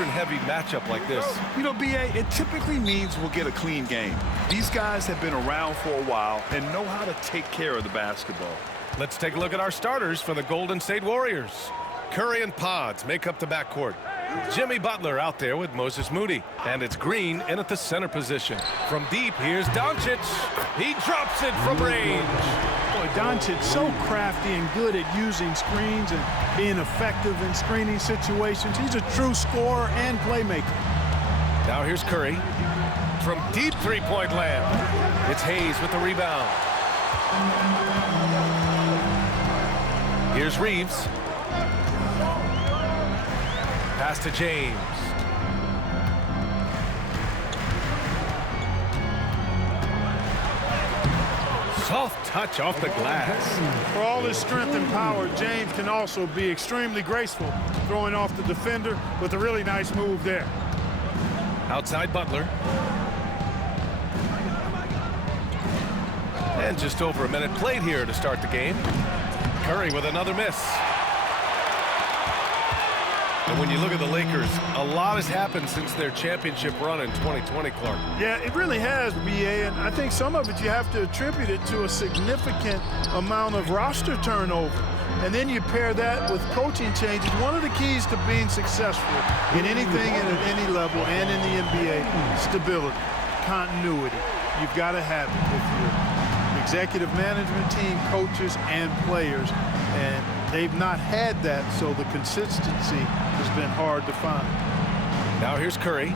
veteran-heavy matchup like this? You know, B.A., it typically means we'll get a clean game. These guys have been around for a while and know how to take care of the basketball. Let's take a look at our starters for the Golden State Warriors. Curry and Pods make up the backcourt. Jimmy Butler out there with Moses Moody. And it's Green in at the center position. From deep, here's Doncic. He drops it from range. Boy, Doncic so crafty and good at using screens and being effective in screening situations. He's a true scorer and playmaker. Now here's Curry. From deep three-point land. It's Hayes with the rebound. Here's Reeves. Pass to James. Soft touch off the glass. For all his strength and power, James can also be extremely graceful, throwing off the defender with a really nice move there. Outside Butler. And just over a minute played here to start the game. Curry with another miss. And when you look at the Lakers, a lot has happened since their championship run in 2020, Clark. Yeah, it really has, B.A., and I think some of it you have to attribute it to a significant amount of roster turnover. And then you pair that with coaching changes. One of the keys to being successful in anything and at any level and in the NBA, stability, continuity. You've got to have it with your executive management team, coaches, and players. And they've not had that, so the consistency has been hard to find. Now here's Curry.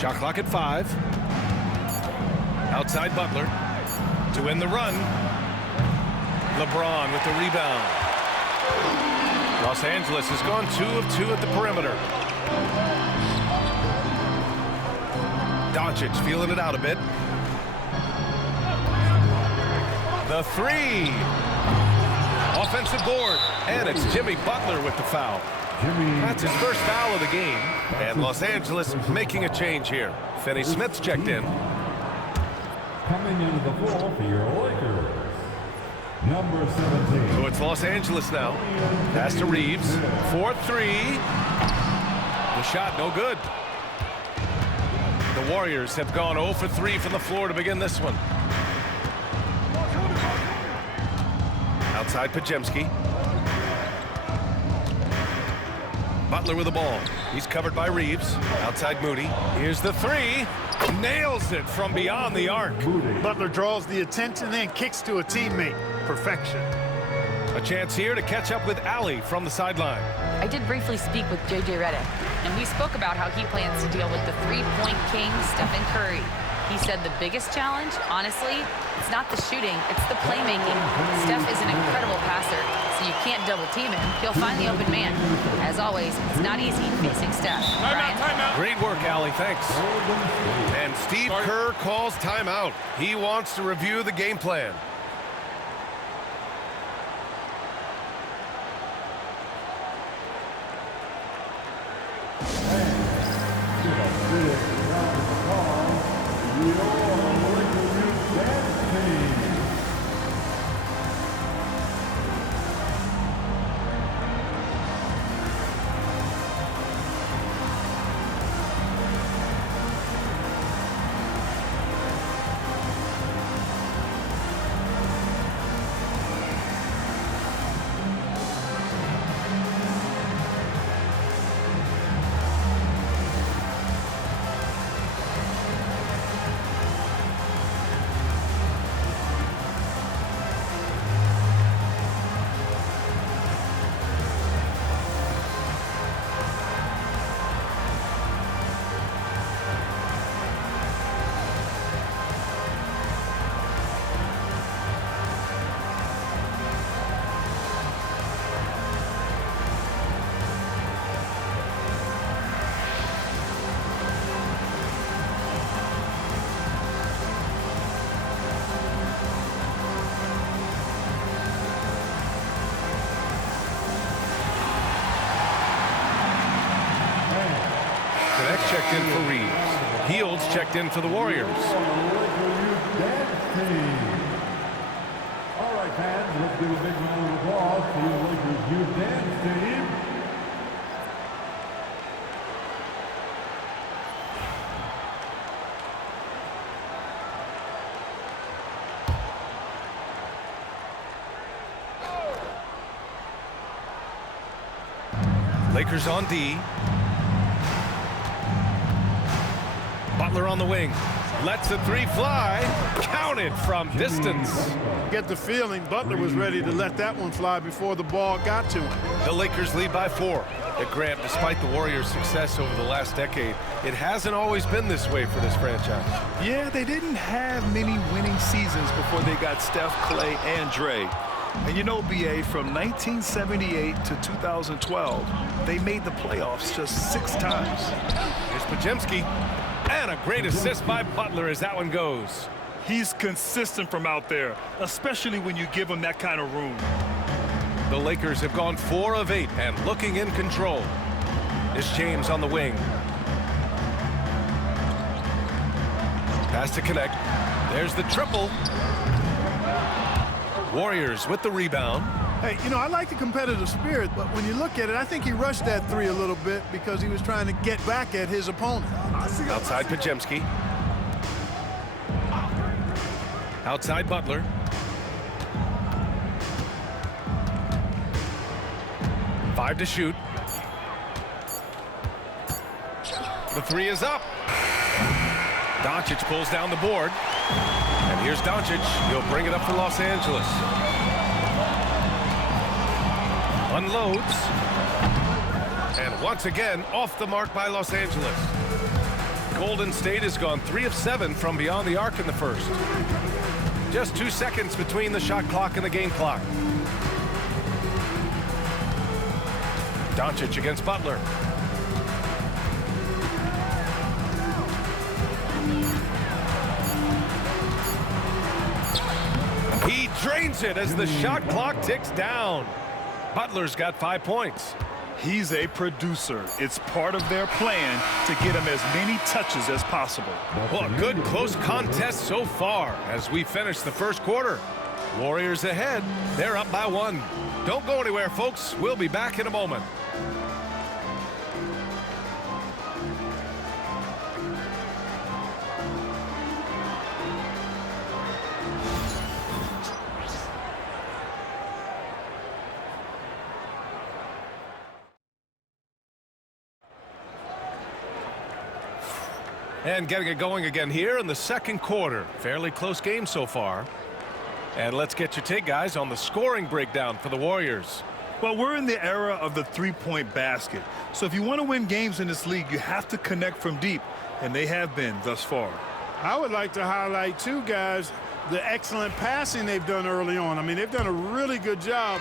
Shot clock at 5. Outside Butler to win the run. LeBron with the rebound. Los Angeles has gone 2 of 2 at the perimeter. Doncic feeling it out a bit. The 3. Offensive board. And it's Jimmy Butler with the foul. That's his first foul of the game. And Los Angeles making a change here. Finney Smith's checked in. Coming into the ball for your Lakers, number 17. So it's Los Angeles now. Pass to Reeves. 4-3. The shot no good. The Warriors have gone 0 for 3 from the floor to begin this one. Outside Pajemski. Butler with the ball. He's covered by Reeves. Outside Moody. Here's the 3. Nails it from beyond the arc. Butler draws the attention and kicks to a teammate. Perfection. A chance here to catch up with Allie from the sideline. I did briefly speak with J.J. Redick, and we spoke about how he plans to deal with the three-point king, Stephen Curry. He said the biggest challenge, honestly, it's not the shooting, it's the playmaking. Steph is an incredible passer, so you can't double-team him. He'll find the open man. As always, it's not easy facing Steph. Timeout. Great work, Allie. Thanks. And Steve Kerr calls timeout. He wants to review the game plan. Checked in for Reeves. Heald's checked in for the Warriors. All right, fans, let's give a big round your dance team. Lakers on D. Butler on the wing. Lets the three fly. Counted from distance. Get the feeling Butler was ready to let that one fly before the ball got to him. The Lakers lead by 4. At Grant, despite the Warriors' success over the last decade, it hasn't always been this way for this franchise. Yeah, they didn't have many winning seasons before they got Steph, Clay, and Dre. And you know, BA, from 1978 to 2012, they made the playoffs just 6 times. Here's Podziemski. And a great assist by Butler as that one goes. He's consistent from out there, especially when you give him that kind of room. The Lakers have gone 4 of 8 and looking in control. It's James on the wing. Pass to connect. There's the triple. Warriors with the rebound. Hey, you know, I like the competitive spirit, but when you look at it, I think he rushed that three a little bit because he was trying to get back at his opponent. Outside Podziemski. Outside Butler. Five to shoot. The three is up. Doncic pulls down the board. And here's Doncic. He'll bring it up for Los Angeles. Unloads. And once again, off the mark by Los Angeles. Golden State has gone 3 of 7 from beyond the arc in the first. Just 2 seconds between the shot clock and the game clock. Doncic against Butler. He drains it as the shot clock ticks down. Butler's got 5 points. He's a producer. It's part of their plan to get him as many touches as possible. Well, a good close contest so far as we finish the first quarter. Warriors ahead. They're up by 1. Don't go anywhere, folks. We'll be back in a moment. And getting it going again here in the second quarter. Fairly close game so far. And let's get your take, guys, on the scoring breakdown for the Warriors. Well, we're in the era of the three-point basket. So if you want to win games in this league, you have to connect from deep. And they have been thus far. I would like to highlight, too, guys, the excellent passing they've done early on. I mean, they've done a really good job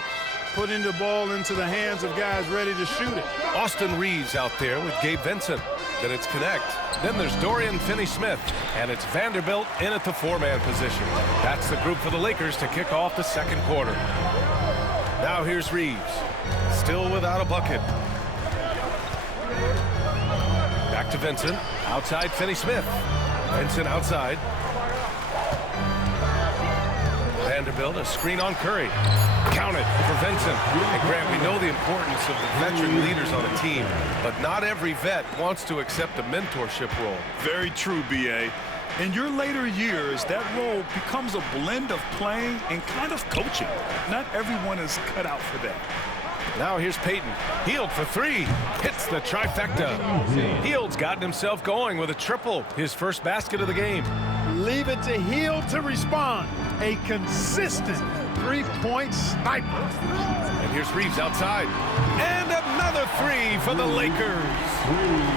putting the ball into the hands of guys ready to shoot it. Austin Reeves out there with Gabe Vincent. Then it's Connect. Then there's Dorian Finney-Smith. And it's Vanderbilt in at the 4-man position. That's the group for the Lakers to kick off the second quarter. Now here's Reeves. Still without a bucket. Back to Vincent. Outside Finney-Smith. Vincent outside. Vanderbilt, a screen on Curry. Count it for Vincent. And Grant, we know the importance of the veteran leaders on a team, but not every vet wants to accept a mentorship role. Very true, B.A. In your later years, that role becomes a blend of playing and kind of coaching. Not everyone is cut out for that. Now here's Payton. Hield for 3. Hits the trifecta. Hield's gotten himself going with a triple. His first basket of the game. Leave it to Hield to respond. A consistent three-point sniper. And here's Reeves outside. And another 3 for the Lakers.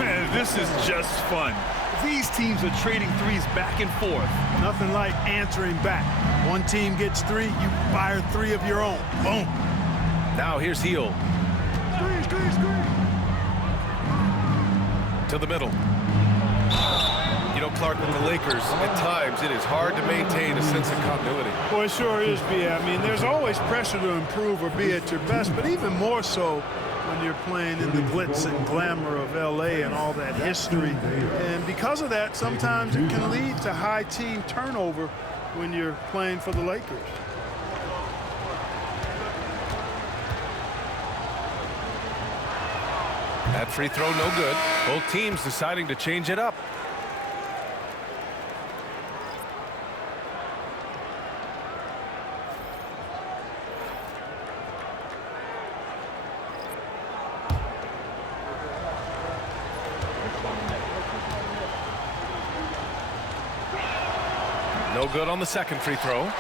Man, this is just fun. These teams are trading threes back and forth. Nothing like answering back. One team gets 3, you fire 3 of your own. Boom. Now here's Hield. To the middle. You know, Clark, with the Lakers, at times it is hard to maintain a sense of continuity. Well, it sure is, B. I mean, there's always pressure to improve or be at your best, but even more so when you're playing in the glitz and glamour of L.A. and all that history. And because of that, sometimes it can lead to high team turnover when you're playing for the Lakers. That free throw no good. Both teams deciding to change it up. No good on the second free throw.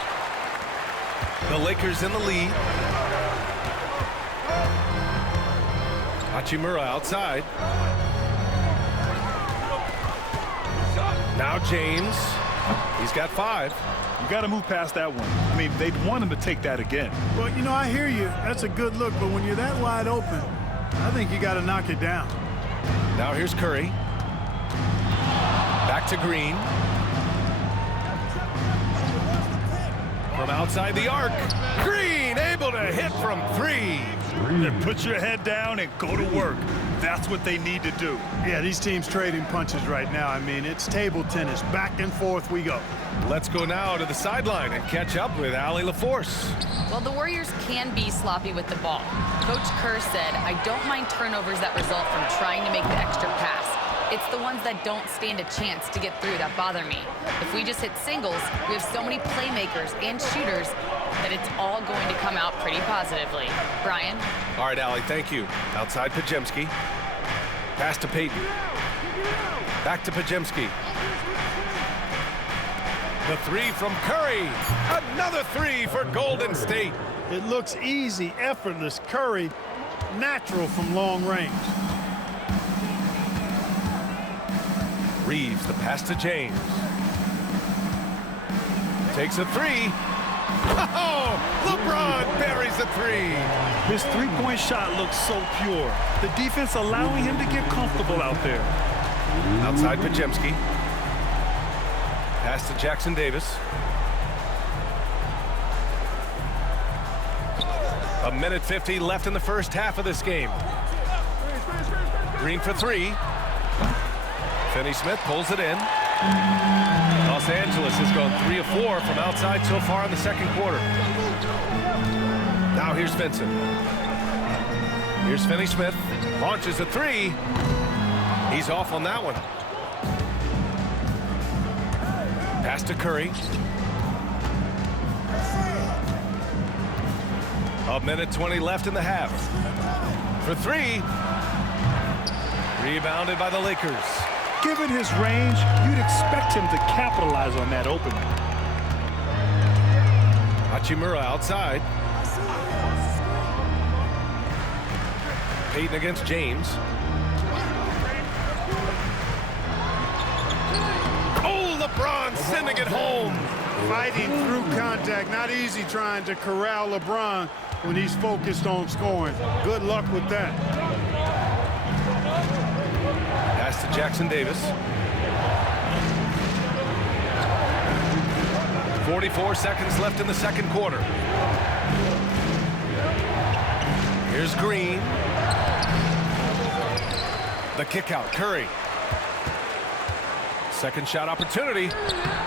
The Lakers in the lead. Hachimura outside. Now James. He's got 5. You got to move past that one. I mean, they'd want him to take that again. Well, you know, I hear you. That's a good look, but when you're that wide open, I think you got to knock it down. Now here's Curry. Back to Green. From outside the arc. Green able to hit from 3. Then put your head down and go to work. That's what they need to do. Yeah, these teams trading punches right now. I mean, it's table tennis. Back and forth we go. Let's go now to the sideline and catch up with Allie LaForce. Well, the Warriors can be sloppy with the ball. Coach Kerr said, I don't mind turnovers that result from trying to make the extra pass. It's the ones that don't stand a chance to get through that bother me. If we just hit singles, we have so many playmakers and shooters that it's all going to come out pretty positively. Brian? All right, Allie, thank you. Outside Pajemski. Pass to Payton. Back to Pajemski. The 3 from Curry. Another 3 for Golden State. It looks easy, effortless. Curry, natural from long range. Reeves, the pass to James. Takes a 3. Oh, LeBron buries a 3. His three-point shot looks so pure. The defense allowing him to get comfortable out there. Outside Pajemski. Pass to Jackson Davis. A minute 50 left in the first half of this game. Green for 3. Finney-Smith pulls it in. Los Angeles has gone 3 of 4 from outside so far in the second quarter. Now here's Vincent. Here's Finney-Smith. Launches a 3. He's off on that one. Pass to Curry. A minute 20 left in the half. For 3. Rebounded by the Lakers. Given his range, you'd expect him to capitalize on that opening. Hachimura outside. Payton against James. Oh, LeBron sending it home. Fighting through contact. Not easy trying to corral LeBron when he's focused on scoring. Good luck with that. Pass to Jackson Davis. 44 seconds left in the second quarter. Here's Green. The kick out, Curry. Second shot opportunity.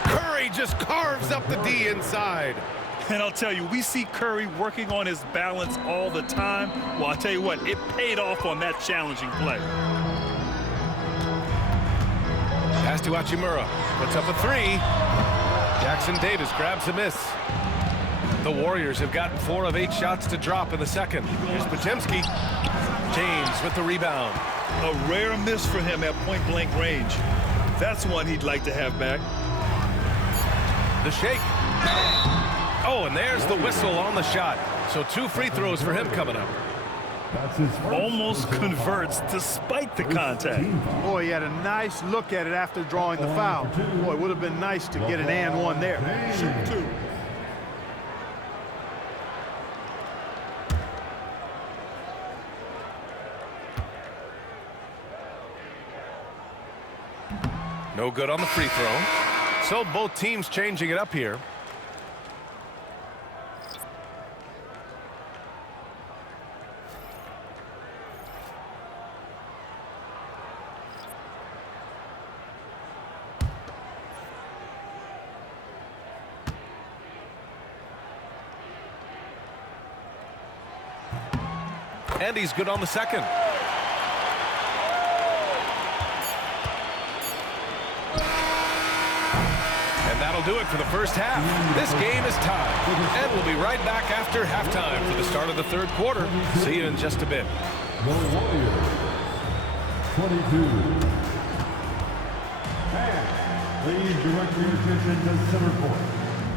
Curry just carves up the D inside. And I'll tell you, we see Curry working on his balance all the time. Well, I'll tell you what, it paid off on that challenging play. Pass to Hachimura. Puts up a 3. Jackson Davis grabs a miss. The Warriors have gotten 4 of 8 shots to drop in the second. Here's Pajemski. James with the rebound. A rare miss for him at point-blank range. That's one he'd like to have back. The shake. Oh, and there's the whistle on the shot. So 2 free throws for him coming up. Almost converts despite the contact. Boy, he had a nice look at it after drawing the foul. Boy, it would have been nice to get an and one there. Shoot 2. No good on the free throw. So both teams changing it up here. And he's good on the second. that'll do it for the first half. This game is tied, and we'll be right back after halftime for the start of the third quarter. See you in just a bit. The Warriors, 22. And please direct your attention to center court.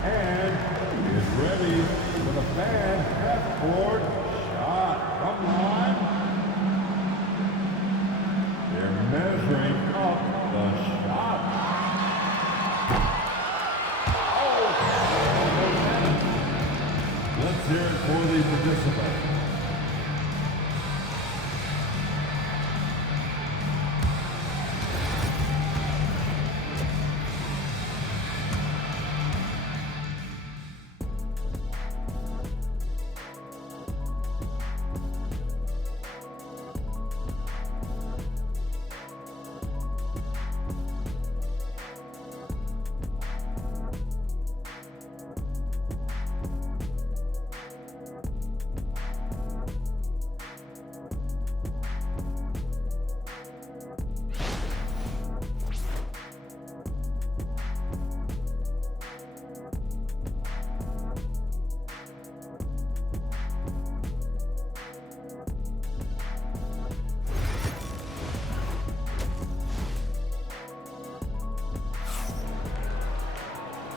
And get ready for the fan half-court shot from the line. They're measuring up the shot. Let's hear it for the participants.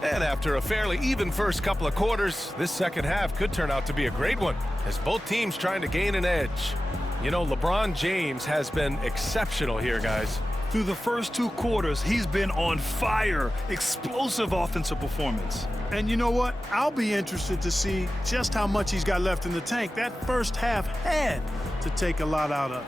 And after a fairly even first couple of quarters, this second half could turn out to be a great one, as both teams trying to gain an edge. You know, LeBron James has been exceptional here, guys. Through the first two quarters, he's been on fire. Explosive offensive performance. And you know what? I'll be interested to see just how much he's got left in the tank. That first half had to take a lot out of it.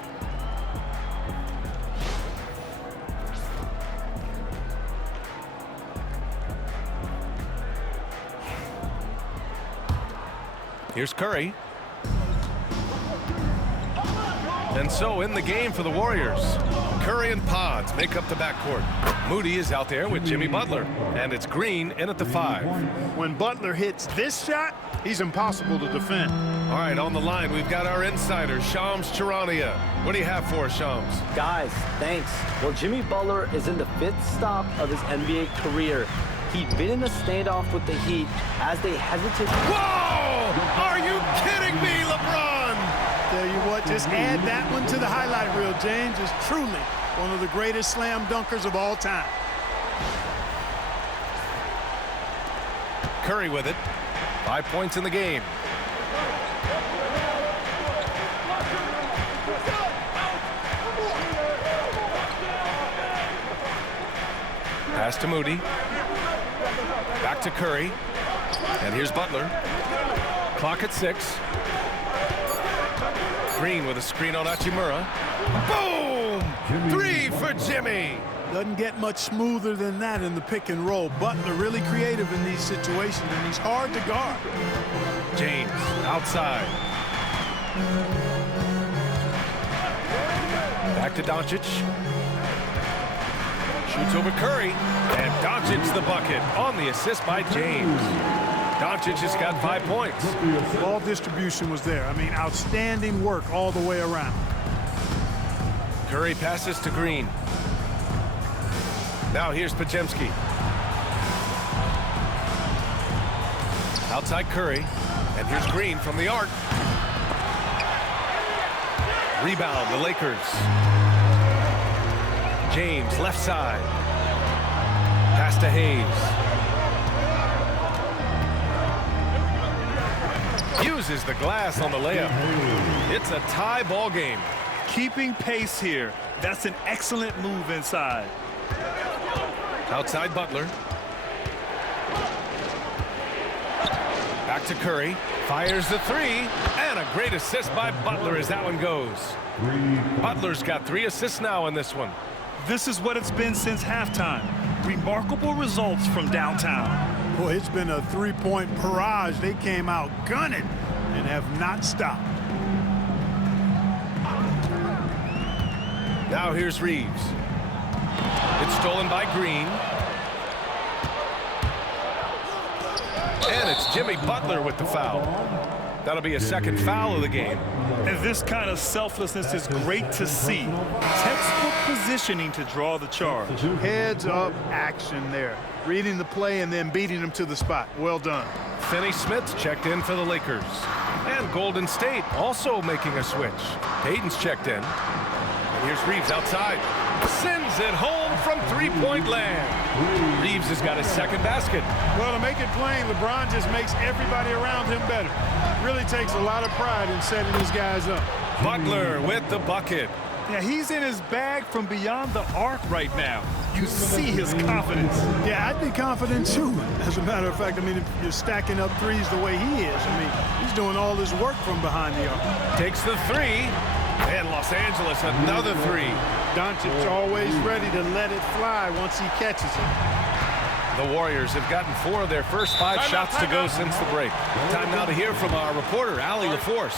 Here's Curry. And so in the game for the Warriors, Curry and Pods make up the backcourt. Moody is out there with Jimmy Butler, and it's Green in at the 5. When Butler hits this shot, he's impossible to defend. All right, on the line, we've got our insider, Shams Charania. What do you have for us, Shams? Guys, thanks. Well, Jimmy Butler is in the 5th stop of his NBA career. He'd been in a standoff with the Heat as they hesitated. Whoa! Are you kidding me, LeBron? Tell you what, just add that one to the highlight reel. James is truly one of the greatest slam dunkers of all time. Curry with it. 5 points in the game. Pass to Moody. Back to Curry. And here's Butler. Clock at 6. Green with a screen on Hachimura. Boom! 3 for Jimmy. Doesn't get much smoother than that in the pick and roll. Butler really creative in these situations, and he's hard to guard. James outside. Back to Doncic. Shoots over Curry. And Doncic's the bucket on the assist by James. Doncic has got 5 points. Ball distribution was there. I mean, outstanding work all the way around. Curry passes to Green. Now here's Podziemski. Outside Curry. And here's Green from the arc. Rebound, the Lakers. James, left side. Pass to Hayes. Uses the glass on the layup. It's a tie ball game. Keeping pace here. That's an excellent move inside. Outside Butler. Back to Curry. Fires the 3. And a great assist by Butler as that one goes. Butler's got 3 assists now in this one. This is what it's been since halftime. Remarkable results from downtown. Boy, it's been a three-point barrage. They came out gunning and have not stopped. Now here's Reeves. It's stolen by Green. And it's Jimmy Butler with the foul. That'll be a second foul of the game. And this kind of selflessness is great to see. Textbook positioning to draw the charge. Heads up action there. reading the play and then beating him to the spot. Well done. Finney Smith's checked in for the Lakers. And Golden State also making a switch. Hayden's checked in. And here's Reeves outside. Sends it home from three-point land. Reeves has got his second basket. Well, to make it plain, LeBron just makes everybody around him better. Really takes a lot of pride in setting his guys up. Butler with the bucket. Yeah, he's in his bag from beyond the arc right now. You see his confidence. Yeah, I'd be confident too. As a matter of fact, I mean, if you're stacking up threes the way he is, I mean, he's doing all his work from behind the arc. Takes the three. And Los Angeles, another three. Doncic always ready to let it fly once he catches it. The Warriors have gotten 4 of their first 5 shots to go since the break. Time now to hear from our reporter, Allie LaForce.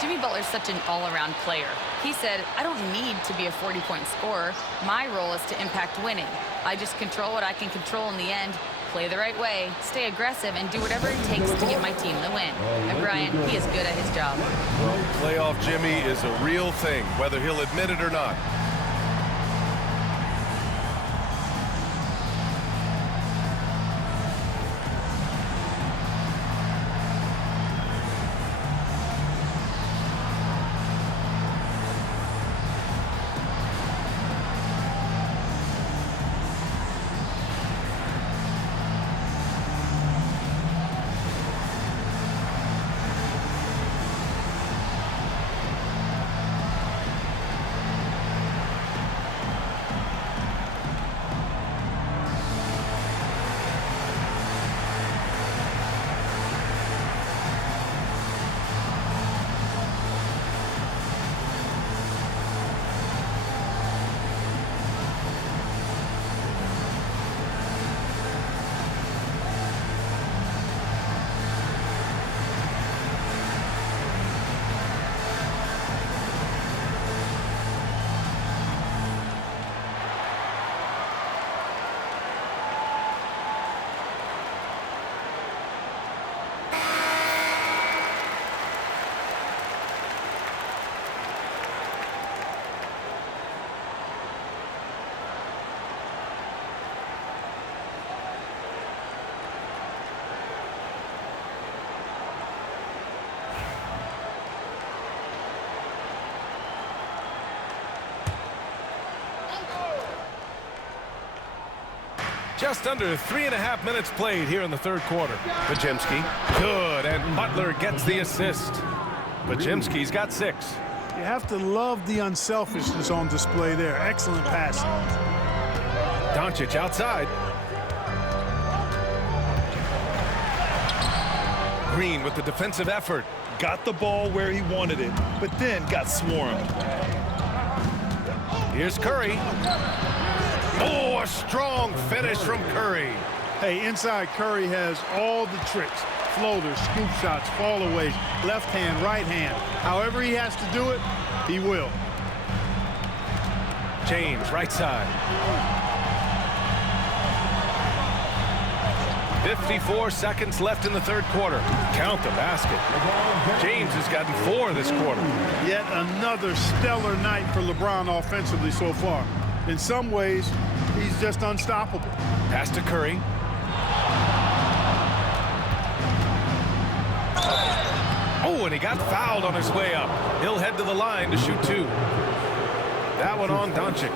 Jimmy Butler's such an all-around player. He said, I don't need to be a 40-point scorer. My role is to impact winning. I just control what I can control in the end, play the right way, stay aggressive, and do whatever it takes to get my team the win. And Brian, he is good at his job. Well, playoff Jimmy is a real thing, whether he'll admit it or not. Just under 3.5 minutes played here in the third quarter. Podziemski, good, and Butler gets the assist. Podziemski's got 6. You have to love the unselfishness on display there. Excellent passing. Doncic outside. Green with the defensive effort. Got the ball where he wanted it, but then got swarmed. Here's Curry. Oh, a strong finish from Curry. Hey, inside Curry has all the tricks. Floaters, scoop shots, fallaways, left hand, right hand. However he has to do it, he will. James, right side. 54 seconds left in the third quarter. Count the basket. James has gotten 4 this quarter. Yet another stellar night for LeBron offensively so far. In some ways, he's just unstoppable. Pass to Curry. Oh, and he got fouled on his way up. He'll head to the line to shoot 2. That one on Doncic.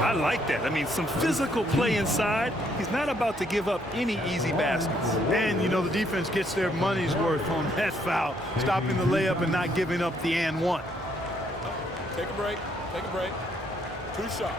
I like that. I mean, some physical play inside. He's not about to give up any easy baskets. And, you know, the defense gets their money's worth on that foul, stopping the layup and not giving up the and one. Take a break. Take a break. 2 shots.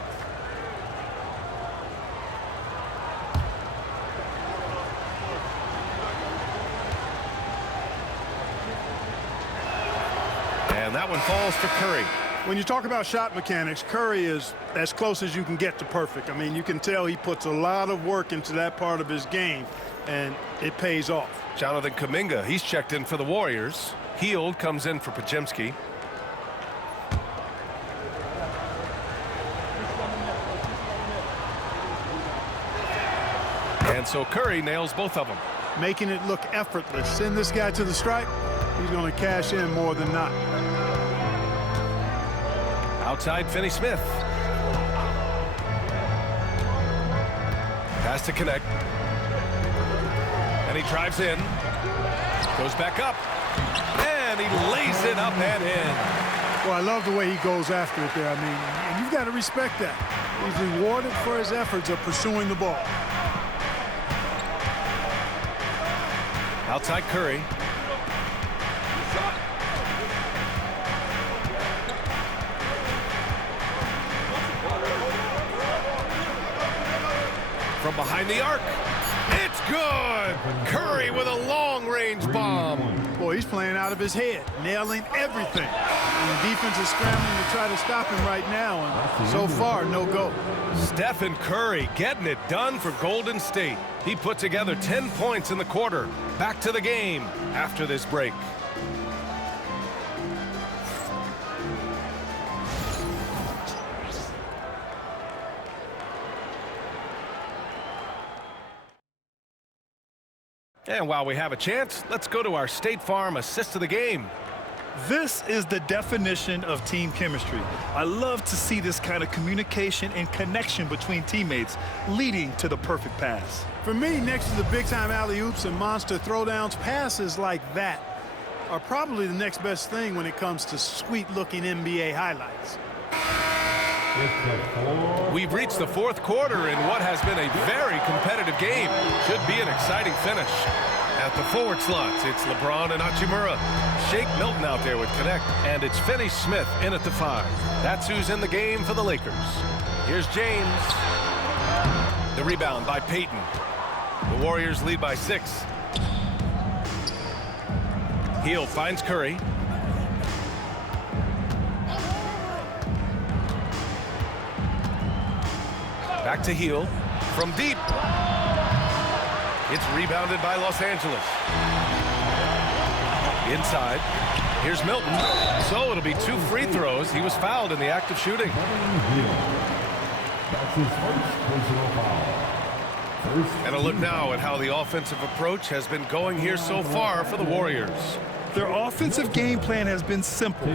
And that one falls to Curry. When you talk about shot mechanics, Curry is as close as you can get to perfect. I mean, you can tell he puts a lot of work into that part of his game, and it pays off. Jonathan Kuminga, he's checked in for the Warriors. Hield comes in for Podziemski. And so Curry nails both of them. Making it look effortless. Send this guy to the stripe, he's going to cash in more than not. Outside, Finney Smith. Has to connect. And he drives in. Goes back up. And he lays it up and in. Well, I love the way he goes after it there. I mean, and you've got to respect that. He's rewarded for his efforts of pursuing the ball. Outside Curry. From behind the arc. It's good! Curry with a long-range bomb. Boy, he's playing out of his head, nailing everything. And the defense is scrambling to try to stop him right now, and so far, no go. Stephen Curry getting it done for Golden State. He put together 10 points in the quarter. Back to the game after this break. And while we have a chance, let's go to our State Farm assist of the game. This is the definition of team chemistry. I love to see this kind of communication and connection between teammates leading to the perfect pass. For me, next to the big-time alley-oops and monster throwdowns, passes like that are probably the next best thing when it comes to sweet-looking NBA highlights. We've reached the fourth quarter in what has been a very competitive game. Should be an exciting finish. At the forward slots, it's LeBron and Hachimura. Shake Milton out there with connect. And it's Finney Smith in at the 5. That's who's in the game for the Lakers. Here's James. The rebound by Payton. The Warriors lead by 6. Hill finds Curry. Back to Hill. From deep. It's rebounded by Los Angeles. Inside. Here's Milton. So it'll be 2 free throws. He was fouled in the act of shooting. That's his first personal foul. And a look now at how the offensive approach has been going here so far for the Warriors. Their offensive game plan has been simple.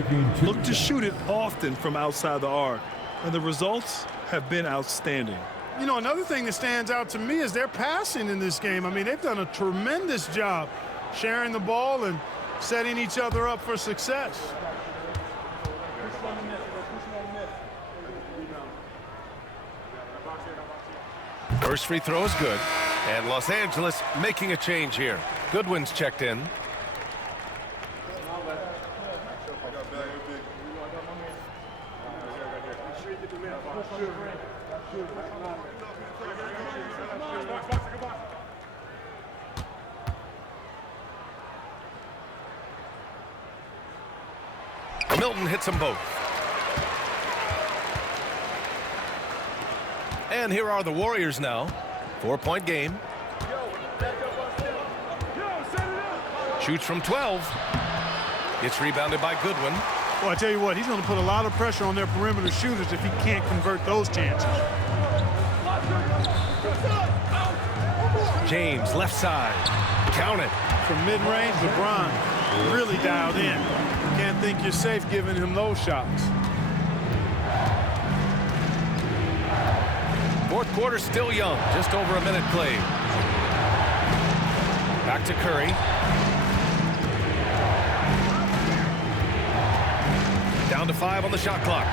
Look to shoot it often from outside the arc. And the results have been outstanding. You know, another thing that stands out to me is their passing in this game. I mean, they've done a tremendous job sharing the ball and setting each other up for success. First free throw is good. And Los Angeles making a change here. Goodwin's checked in. Milton hits them both. And here are the Warriors now. 4-point game. Shoots from 12. It's rebounded by Goodwin. Well, I tell you what, he's going to put a lot of pressure on their perimeter shooters if he can't convert those chances. James, left side. Count it. From mid-range, LeBron really dialed in. Can't think you're safe giving him those shots. Fourth quarter still young. Just over a minute played. Back to Curry. Down to 5 on the shot clock.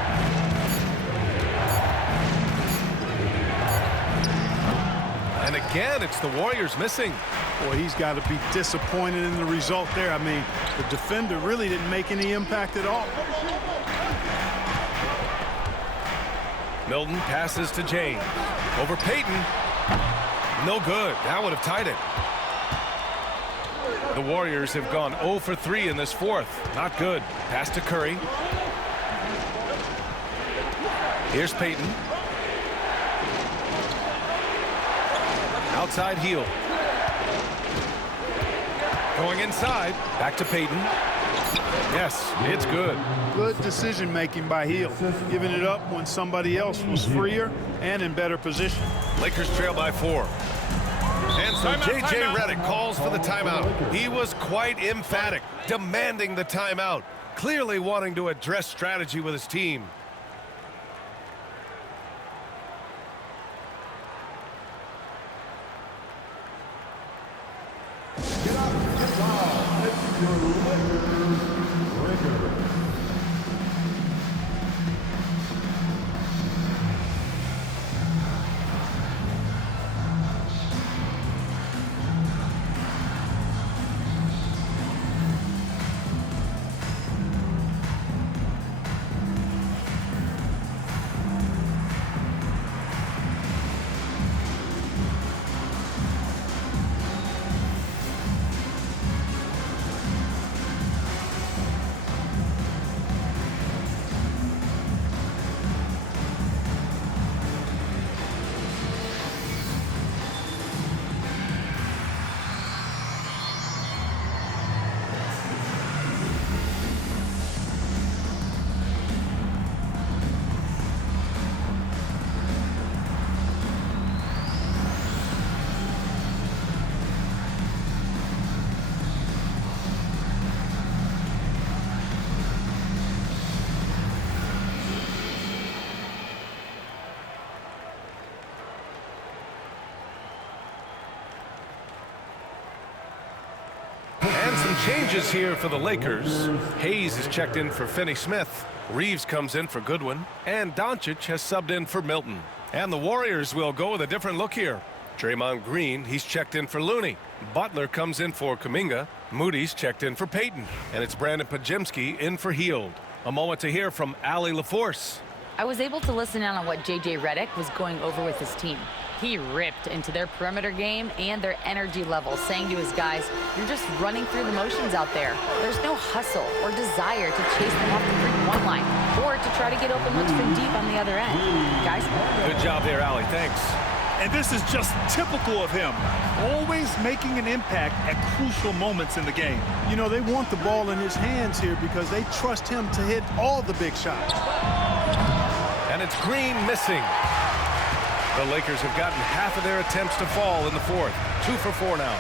And again, it's the Warriors missing. Boy, he's got to be disappointed in the result there. I mean, the defender really didn't make any impact at all. Milton passes to James. Over Payton. No good. That would have tied it. The Warriors have gone 0 for 3 in this fourth. Not good. Pass to Curry. Here's Payton. Outside heel. Going inside. Back to Payton. Yes, it's good. Good decision-making by Hill, giving it up when somebody else was freer and in better position. Lakers trail by 4. And so J.J. Redick calls for the timeout. He was quite emphatic, demanding the timeout, clearly wanting to address strategy with his team. Changes here for the Lakers. Hayes is checked in for Finney Smith. Reeves comes in for Goodwin. And Doncic has subbed in for Milton. And the Warriors will go with a different look here. Draymond Green, he's checked in for Looney. Butler comes in for Kuminga. Moody's checked in for Payton. And it's Brandon Pajemski in for Hield. A moment to hear from Allie LaForce. I was able to listen in on what J.J. Redick was going over with his team. He ripped into their perimeter game and their energy level, saying to his guys, you're just running through the motions out there. There's no hustle or desire to chase them off the three-point line or to try to get open looks from deep on the other end. Guys? Good job there, Allie. Thanks. And this is just typical of him, always making an impact at crucial moments in the game. You know, they want the ball in his hands here because they trust him to hit all the big shots. And it's Green missing. The Lakers have gotten half of their attempts to fall in the fourth. 2 for 4 now.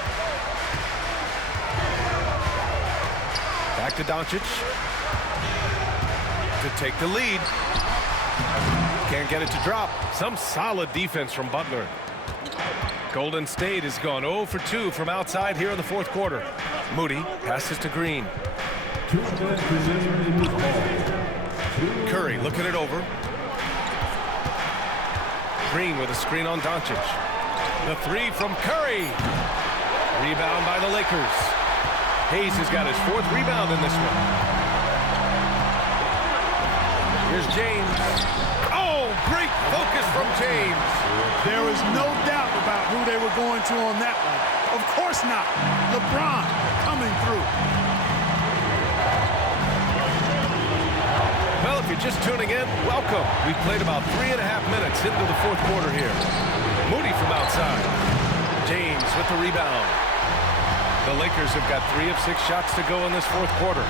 Back to Doncic. To take the lead. Can't get it to drop. Some solid defense from Butler. Golden State has gone 0 for 2 from outside here in the fourth quarter. Moody passes to Green. Curry looking it over. Green with a screen on Doncic. The three from Curry. Rebound by the Lakers. Hayes has got his 4th rebound in this one. Here's James. Oh, great focus from James. There is no doubt about who they were going to on that one. Of course not. LeBron coming through. Well, if you're just tuning in, welcome. We've played about 3.5 minutes into the fourth quarter here. Moody from outside. James with the rebound. The Lakers have got 3 of 6 shots to go in this fourth quarter.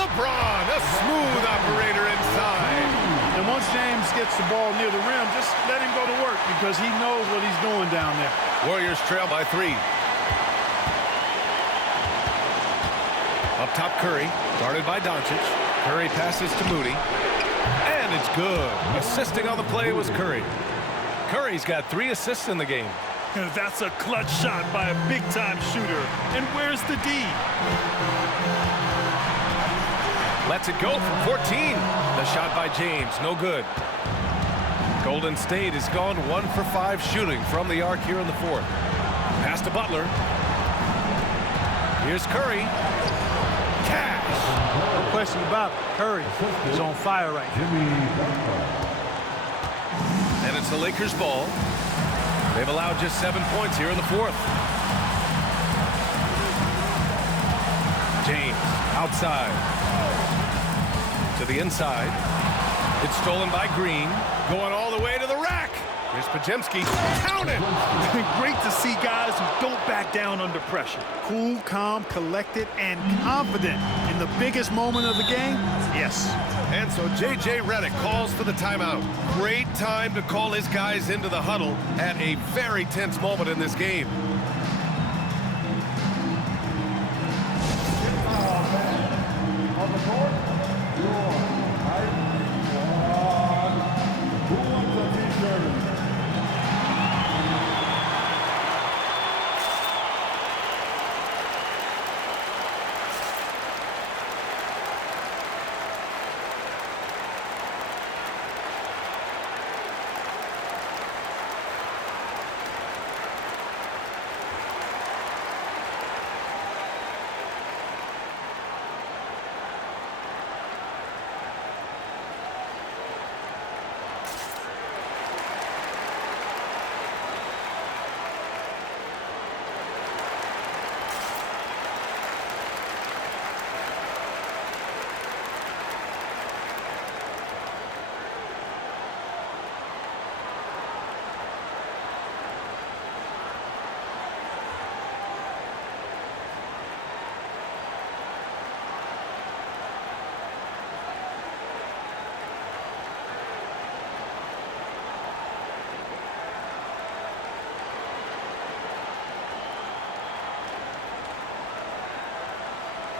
LeBron, a smooth operator inside. And once James gets the ball near the rim, just let him go to work because he knows what he's doing down there. Warriors trail by 3. Up top, Curry, guarded by Doncic. Curry passes to Moody. And it's good. Assisting on the play was Curry. Curry's got 3 assists in the game. That's a clutch shot by a big-time shooter. And where's the D? Lets it go from 14. The shot by James, no good. Golden State has gone 1 for 5 shooting from the arc here in the fourth. Pass to Butler. Here's Curry. Cash. No question about it. Curry is on fire right now. And it's the Lakers' ball. They've allowed just 7 points here in the fourth. James outside. To the inside. It's stolen by Green. Going all the way to the rack. Here's Pajemski. Count it! Great to see guys who don't back down under pressure. Cool, calm, collected, and confident in the biggest moment of the game. Yes. And so J.J. Redick calls for the timeout. Great time to call his guys into the huddle at a very tense moment in this game. On the court, your height squad. Who wants a t-shirt?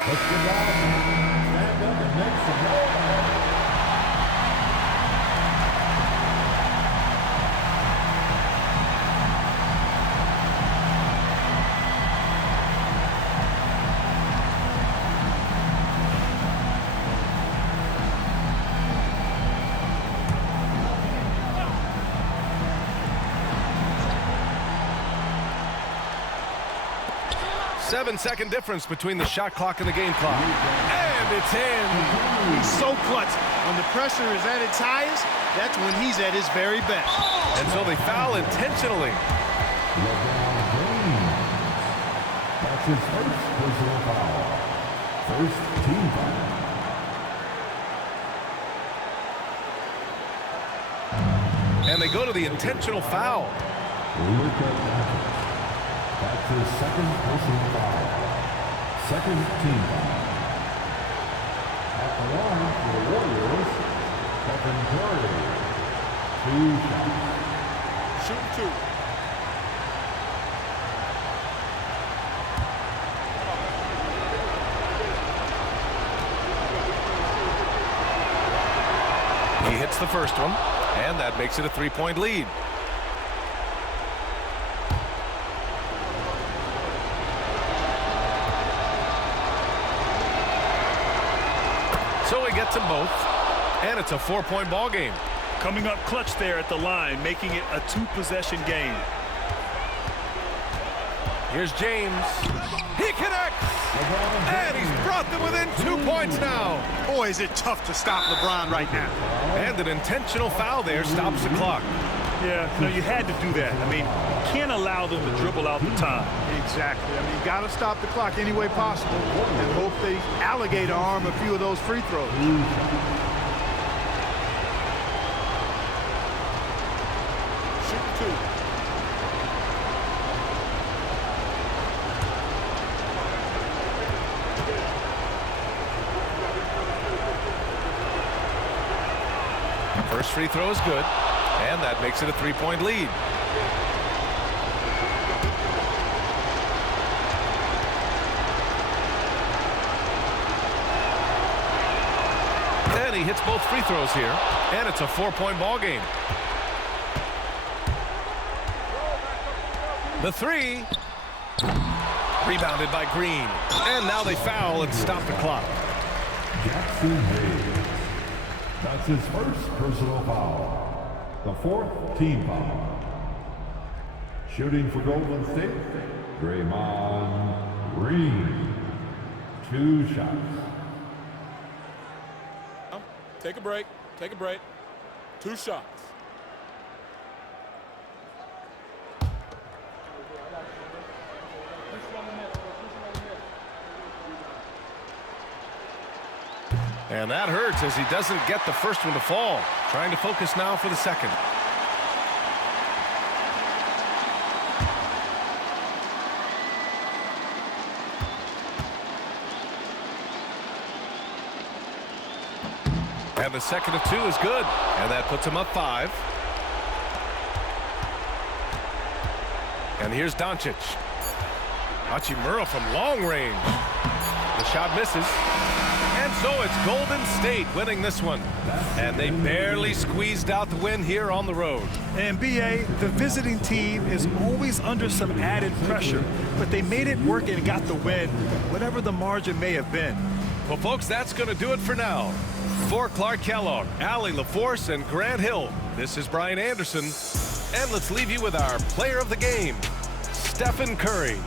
Let's get down, stand up and make some noise. 7-second difference between the shot clock and the game clock. And it's in. He's so clutch. When the pressure is at its highest, that's when he's at his very best. And so they foul intentionally. That's his first personal foul. First team foul. And they go to the intentional foul. That's his second personal foul. Second team foul. At the line for the Warriors, Stephen Curry. 2 shots. Shoot 2. He hits the first one, and that makes it a 3-point lead. So he gets them both, and it's a 4-point ball game. Coming up clutch there at the line, making it a 2-possession game. Here's James. He connects, and he's brought them within 2 points now. Boy, is it tough to stop LeBron right now. And an intentional foul there stops the clock. Yeah, no, you had to do that. I mean, you can't allow them to dribble out the time. Exactly. I mean, you got to stop the clock any way possible and hope they alligator arm a few of those free throws. Shoot 2. First free throw is good, and that makes it a 3-point lead. And he hits both free throws here, and it's a 4-point ball game. The 3. Rebounded by Green. And now they foul and stop the clock. Jackson Hayes. That's his first personal foul. The 4th team foul. Shooting for Golden State, Draymond Green. 2 shots. Take a break. Take a break. 2 shots. And that hurts as he doesn't get the first one to fall. Trying to focus now for the second. And the second of 2 is good. And that puts him up 5. And here's Doncic. Hachimura from long range. The shot misses. And so it's Golden State winning this one. And they barely squeezed out the win here on the road. And BA, the visiting team is always under some added pressure, but they made it work and got the win, whatever the margin may have been. Well, folks, that's going to do it for now. For Clark Kellogg, Allie LaForce, and Grant Hill, this is Brian Anderson. And let's leave you with our player of the game, Stephen Curry.